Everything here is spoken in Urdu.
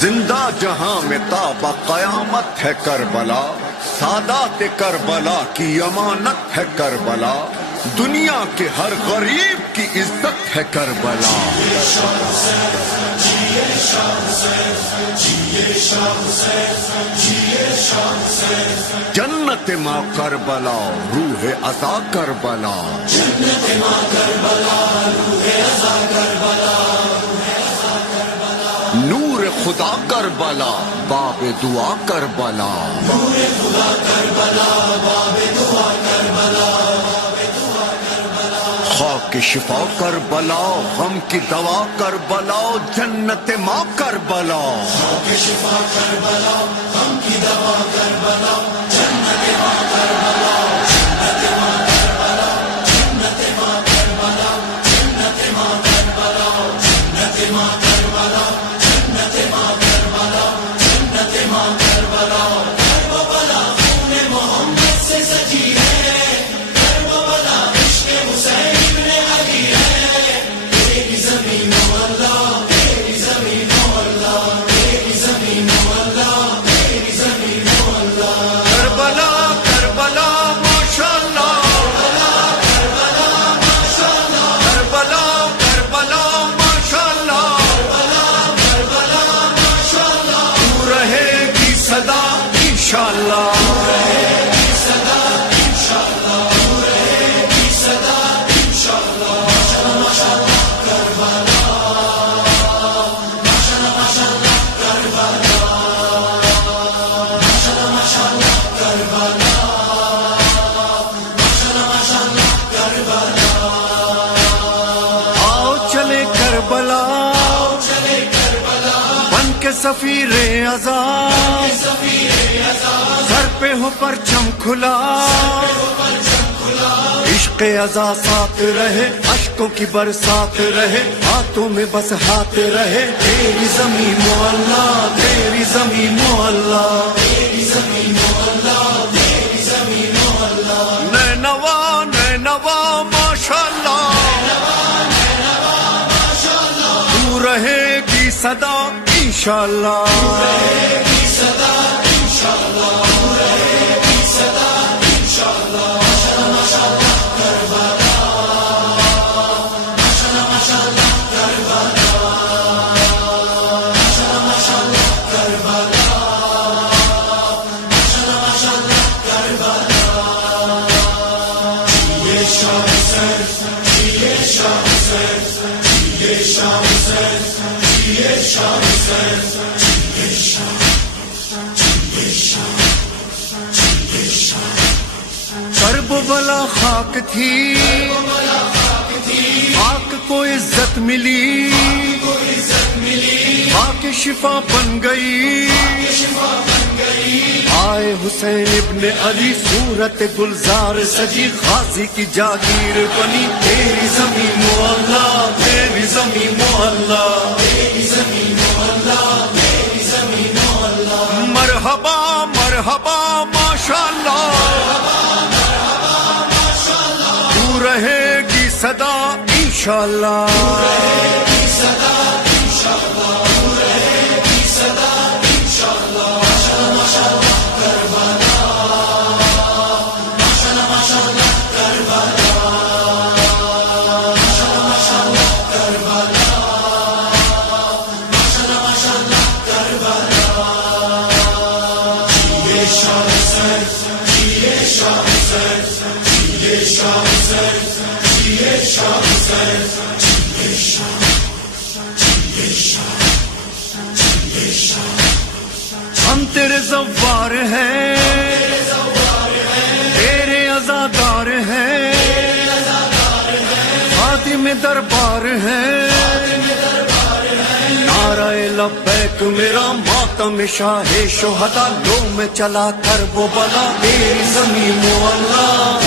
زندہ جہاں میں تابہ قیامت ہے کربلا، سادات کربلا کی امانت ہے کربلا، دنیا کے ہر غریب کی عزت ہے کربلا۔ جنت ماں کربلا روح ازا کربلا، نور خدا کربلا باب دعا کربلا، خاک شفا کربلا غم کی دوا کربلا، جنت ماں کربلا، سفیر عذاب سر پہ ہو پرچم کھلا، عشق عزا ساتھ رہے، اشکوں کی برسات رہے، ہاتھوں میں بس ہاتھ رہے، تیری زمین مولا، تیری زمین مولا، نینوا نینوا ماشاءاللہ، تو رہے گی صدا انشاءاللہ، کرب بلا خاک تھی، خاک کو عزت ملی، خاک شفا بن گئی، آئے حسین ابن علی صورت گلزار سجی، غازی کی جاگیر بنی، تیری زمین مولا، تیری زمین مولا، مرحبا مرحبا ماشاءاللہ، تو رہے گی صدا انشاءاللہ، ہم تیرے زوار ہیں، تیرے عزادار ہیں، خادم دربار ہیں، نعرہ لبیک میرا ماتم شاہ شہداء، لو میں چلا کر وہ بلا، تیری زمین مولا،